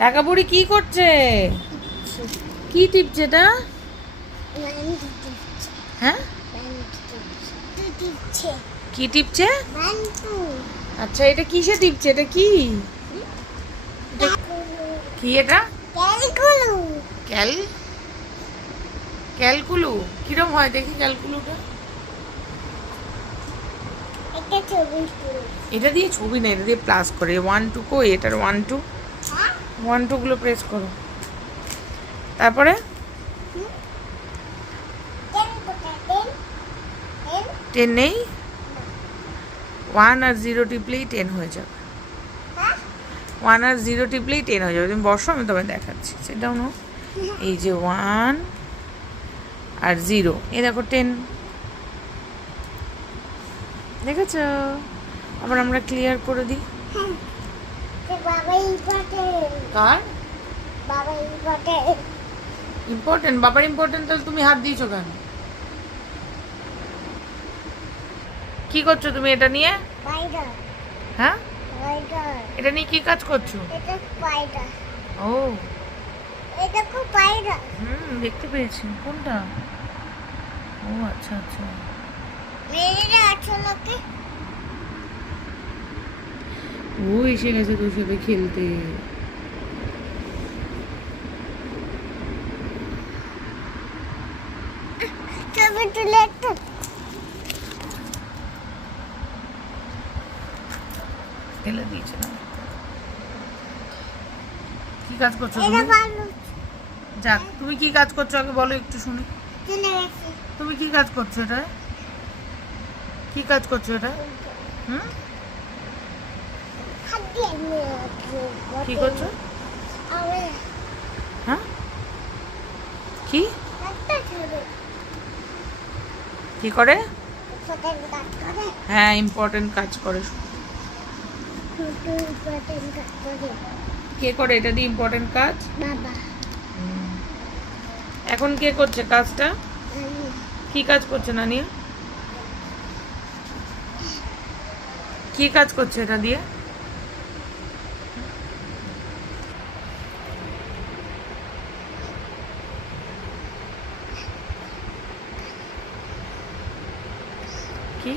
ঢাকা বুড়ি কি করছে? কি টিপছে এটা? হ্যাঁ, কি টিপছে? আচ্ছা, এটা কিসে টিপছে? এটা কি? কি এটা? ক্যাল ক্যালকুলু কিরম হয় দেখি ক্যালকুলুটা। এটা দিয়ে ছবি না, এটা দিয়ে প্লাস করে 1 2 কই এটার 1 2 1 2 গুলো প্রেস করো, তারপরে 10 নেই। 1 আর 0 টিপলেই 10 হয়ে যাবে। 1 আর 0 টিপলেই 10 হয়ে যাবে। তুমি বসো, আমি তোমায় দেখাচ্ছি। সেটাও না, এই যে 1 আর 0, এই দেখো 10, দেখেছ? আবার আমরা ক্লিয়ার করে দিই। কার ইম্পর্টেন্ট? বাবার ইম্পর্টেন্ট? তাহলে তুমি হাত দিয়েছো কেন? কি করছো তুমি এটা নিয়ে? হ্যাঁ, এটা নিয়ে কি কাজ করছো? ও, দেখতে পেয়েছি। কোনটা? ও আচ্ছা আচ্ছা। ও এসে গেছে তোর সাথে খেলতে। ফেলে দিয়েছে না? কি কাজ করছো তুমি? যাক, তুমি কি কাজ করছো আগে বলো একটু শুনি। তুমি কি কাজ করছো এটা? কি কাজ করছো এটা? হুম, কি করছো? হ্যাঁ, কি কি করে? হ্যাঁ, ইম্পর্টেন্ট কাজ করে। কে করে এটা দিয়ে ইম্পর্টেন্ট কাজ? এখন কে করছে কাজটা? কি কাজ করছে নানি? কি কাজ করছে এটা দিয়ে? কি